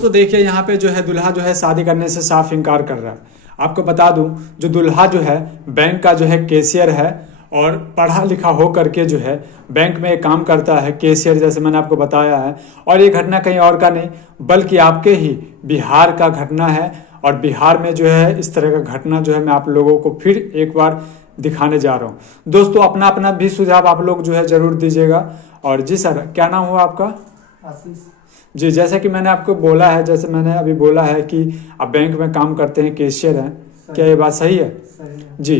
तो देखिए यहाँ पे जो है दूल्हा जो है शादी करने से साफ इनकार कर रहा है। आपको बता दूं जो दूल्हा जो है बैंक का जो है कैशियर है और पढ़ा लिखा हो करके जो है बैंक में काम करता है कैशियर, जैसे मैंने आपको बताया है। और ये घटना कहीं और का नहीं बल्कि आपके ही बिहार का घटना है। और बिहार में जो है इस तरह का घटना जो है मैं आप लोगों को फिर एक बार दिखाने जा रहा हूँ। दोस्तों अपना अपना भी सुझाव आप लोग जो है ज़रूर दीजिएगा। और जी सर, क्या नाम हुआ आपका? आशीष। जी, जैसे कि मैंने आपको बोला है, जैसे मैंने अभी बोला है कि आप बैंक में काम करते हैं, कैशियर हैं, क्या ये बात सही है? सही है। जी,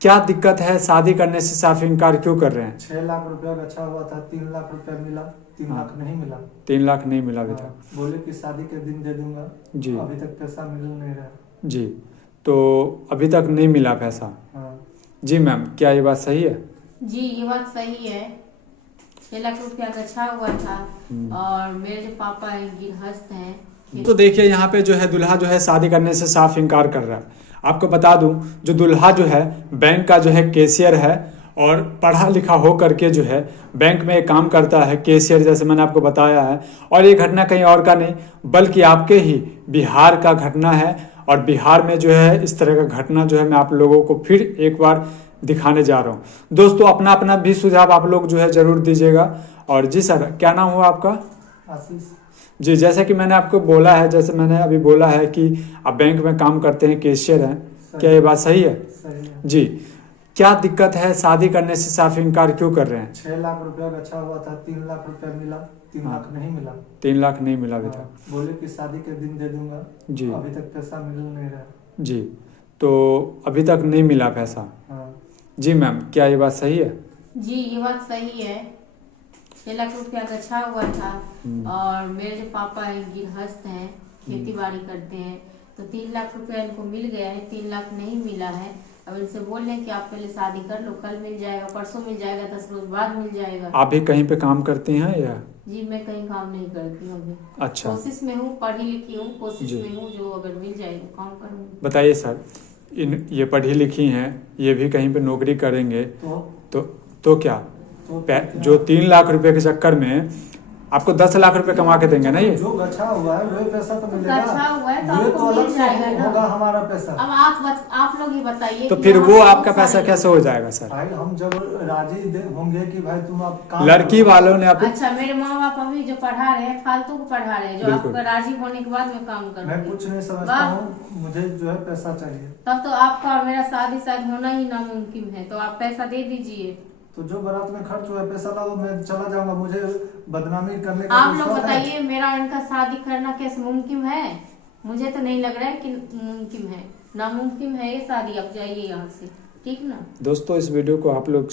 क्या दिक्कत है? शादी करने से साफ इनकार क्यों कर रहे हैं? 6 लाख रुपया बचा हुआ था, 3 लाख रुपया मिला, 3 लाख नहीं मिला। 3 लाख नहीं मिला अभी तक। हाँ, बोले कि शादी के दिन दे दूंगा। जी। अभी तक पैसा मिल नहीं रहा। जी, तो अभी तक नहीं मिला पैसा। हाँ। जी मैम, क्या ये बात सही है? जी ये बात सही है। 6 लाख रुपया बचा हुआ था और मेरे जो पापा हैं गृहस्थ हैं। तो देखिए यहाँ पे जो है दूल्हा जो है शादी करने से साफ इनकार कर रहा है। आपको बता दूं जो दूल्हा जो है बैंक का जो है कैशियर है और पढ़ा लिखा हो करके जो है बैंक में काम करता है कैशियर, जैसे मैंने आपको बताया है। और ये घटना कहीं और का नहीं बल्कि आपके ही बिहार का घटना है। और बिहार में जो है इस तरह का घटना जो है मैं आप लोगों को फिर एक बार दिखाने जा रहा हूँ। दोस्तों अपना अपना भी सुझाव आप लोग जो है ज़रूर दीजिएगा। और जी सर, क्या नाम हुआ आपका? आशीष। जी, जैसे कि मैंने आपको बोला है, जैसे मैंने अभी बोला है कि आप बैंक में काम करते हैं, कैशियर हैं, क्या ये बात सही है? सही है। जी, क्या दिक्कत है? शादी करने से साफ इनकार क्यों कर रहे हैं? 6 लाख रुपया बचा हुआ था, 3 लाख रुपया मिला, 3 लाख नहीं मिला। 3 लाख नहीं मिला अभी हाँ, तक। बोले कि शादी के दिन दे दूंगा। जी। अभी तक पैसा मिल नहीं रहा। जी, तो अभी तक नहीं मिला पैसा। हाँ। जी मैम, क्या ये बात सही है? जी ये बात सही है। 6 लाख रुपया बचा हुआ था और मेरे जो पापा हैं गृहस्थ हैं, खेती बाड़ी करते हैं, तो 3 लाख रुपया इनको मिल गया है, 3 लाख नहीं मिला है। अब इनसे बोल रहे हैं कि आप पहले शादी कर लो, कल मिल जाएगा, परसों मिल जाएगा, 10 रोज बाद मिल जाएगा। आप भी कहीं पे काम करती हैं या? जी मैं कहीं काम नहीं करती हूँ अभी। अच्छा। कोशिश में हूँ, पढ़ी लिखी हूँ, कोशिश जी। में हूँ, जो अगर मिल जाएगा काम करूँगी। बताइए सर, ये पढ़ी लिखी हैं, ये भी कहीं पे नौकरी करेंगे तो क्या? जो 3 लाख रुपए के चक्कर में आपको 10 लाख रुपए कमा के देंगे ना? ये जो बचा हुआ है वही पैसा तो मिलेगा। बचा हुआ है तो ये आपको अलग मिल से जाएगा ना। होगा हमारा पैसा। अब आप लोग ही बताइए तो कि फिर यहाँ वो पे आपका बहुत पैसा सारे- कैसे हो जाएगा सर? भाई हम जब राजी होंगे कि भाई तुम आप काम लड़की करो। वालों ने आप अच्छा, मेरे माँ बाप अभी जो पढ़ा रहे हैं फालतू को पढ़ा रहे हैं, जो बिल्कुल। आपका राजी होने के बाद में काम मैं करूँगी। कुछ नहीं समझता वाह। हूँ, मुझे जो है पैसा चाहिए। तब तो आपका और मेरा शादी शायद होना ही नामुमकिन है, तो आप पैसा दे दीजिए। तो जो बारात में खर्च हुआ है पैसा लाओ, मैं चला जाऊंगा। मुझे बदनामी करने का आप कोई लोग शौक है? बताइए मेरा इनका शादी करना कैसे मुमकिन है? मुझे तो नहीं लग रहा है कि मुमकिन है, नामुमकिन है ये शादी। आप जाइए यहाँ से, ठीक ना? दोस्तों इस वीडियो को आप लोग